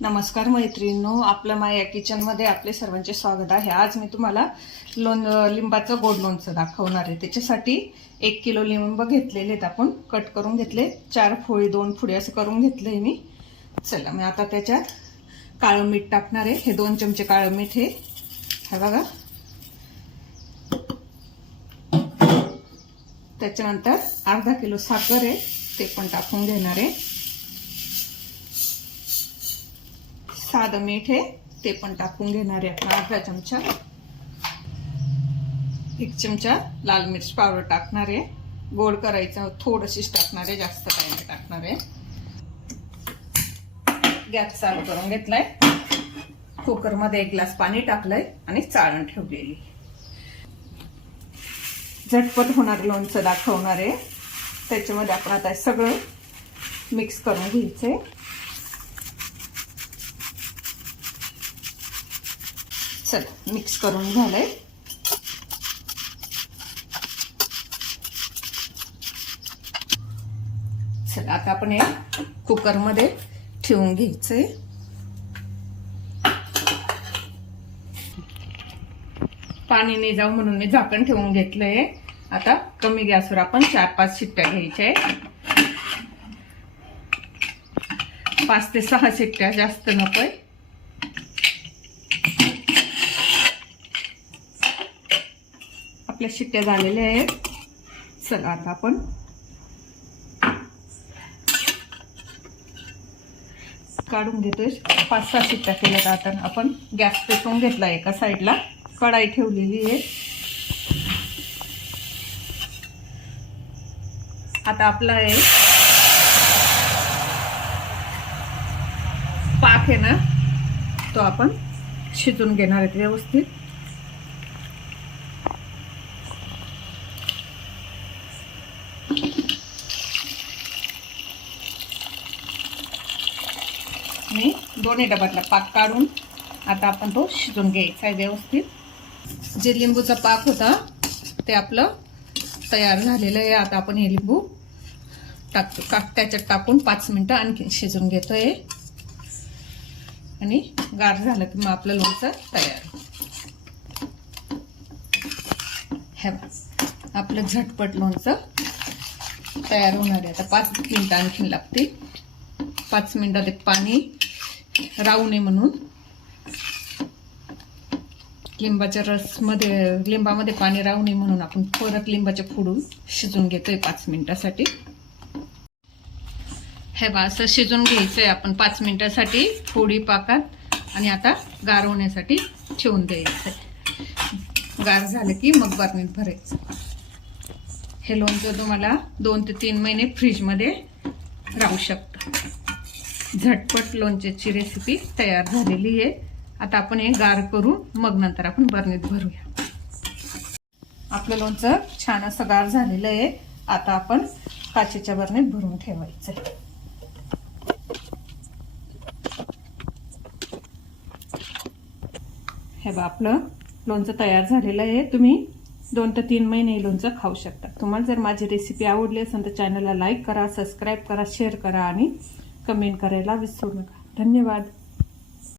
नमस्कार मैत्रिणींनो, आपलं माया किचन मध्ये आपले सर्वांचे स्वागत आहे। आज मी तुम्हाला लिंबाचं गोड लोणचं दाखवणार आहे। त्याच्यासाठी 1 किलो लिंब घेतलेले आहेत, आपण कट करून घेतले, 4 फोडी 2 फोडी असं करून घेतलंय मी। चला मी आता त्याच्यात काळं मीठ टाकणार आहे। हे 2 चमचे काळं मीठ हे बघा। त्याच्यानंतर अर्धा किलो साखर आहे, ते पण टाकून घेणार आहे। साधं मीठ आहे, ते पण टाकून घेणार आहे आपण अर्धा चमचा। 1 चमचा लाल मिर्च पावडर टाकणार आहे, गोड करायचं थोडंशीच टाकणार आहे, जास्त काही नाही टाकणार आहे। गॅस चालू करून घेतलाय, कुकर मध्ये 1 ग्लास पाणी टाकलंय आणि चाळण ठेवलेली। झटपट होणार लोणचं दाखवणार आहे। त्याच्यामध्ये आपण आता सगळं मिक्स करून घ्यायचंय। चला मिक्स करून झालंय। चला आता आपण हे कुकर मध्ये ठेवून घ्यायचंय। पाणी नाही जाऊ म्हणून मी झाकण ठेवून घेतलंय। आता कमी गॅसवर आपण 4-5 शिट्ट्या घ्यायच्या, 5 ते 6 शिट्ट्या, जास्त नकोय। आपल्या शिट्ट्या झालेल्या आहेत। चला आता आपण काढून घेतोय। 5-6 शिट्ट्या केल्या। आता आपण गॅस पेटवून घेतला, एका साईडला कढाई ठेवलेली आहे। आता आपला आहे पाक आहे ना, तो आपण शिजून घेणार आहे व्यवस्थित। मी दोन्ही डब्यातला पाक काढून आता आपण तो शिजून घ्यायचा आहे व्यवस्थित। जे लिंबूचा पाक होता ते आपलं तयार झालेलं आहे। आता आपण हे लिंबू टाकतो, त्याच्यात टाकून 5 मिनिटं आणखी शिजून घेतोय आणि गार झालं की मग आपलं लोणचं तयार। हे आपलं झटपट लोणचं तयार होणार आहे। आता 5 मिनिटं आणखी लागतील। 5 मिनिटात ते पाणी राहू नये म्हणून लिंबामध्ये पाणी राहू नये म्हणून आपण परत लिंबाच्या फोडून शिजून घेतोय 5 मिनिटासाठी। हे असं शिजून घ्यायचंय आपण 5 मिनिटासाठी फोडी पाकात, आणि आता गार होण्यासाठी ठेवून द्यायचंय। गार झालं की मग बरणीत भरायचं। हे लोणचं तुम्हाला 2 ते 3 महिने फ्रीज मध्ये राहू शकतं। झटपट लोणच्याची रेसिपी तयार झालेली आहे। आता आपण हे गार करून मग नंतर आपण बरणीत भरूया। आपलं लोणचं छान असं गार झालेलं आहे। आता आपण काचेच्या बरणीत भरून ठेवायचं। हे बघा आपलं लोणचं तयार झालेलं आहे। तुम्ही 2 ते 3 महिने लोणचं खाऊ शकता। तुम्हाला जर माझी रेसिपी आवडली असेल तर चॅनलला लाईक करा, सबस्क्राईब करा, शेअर करा आणि कमेंट करायला विसरू नका। धन्यवाद।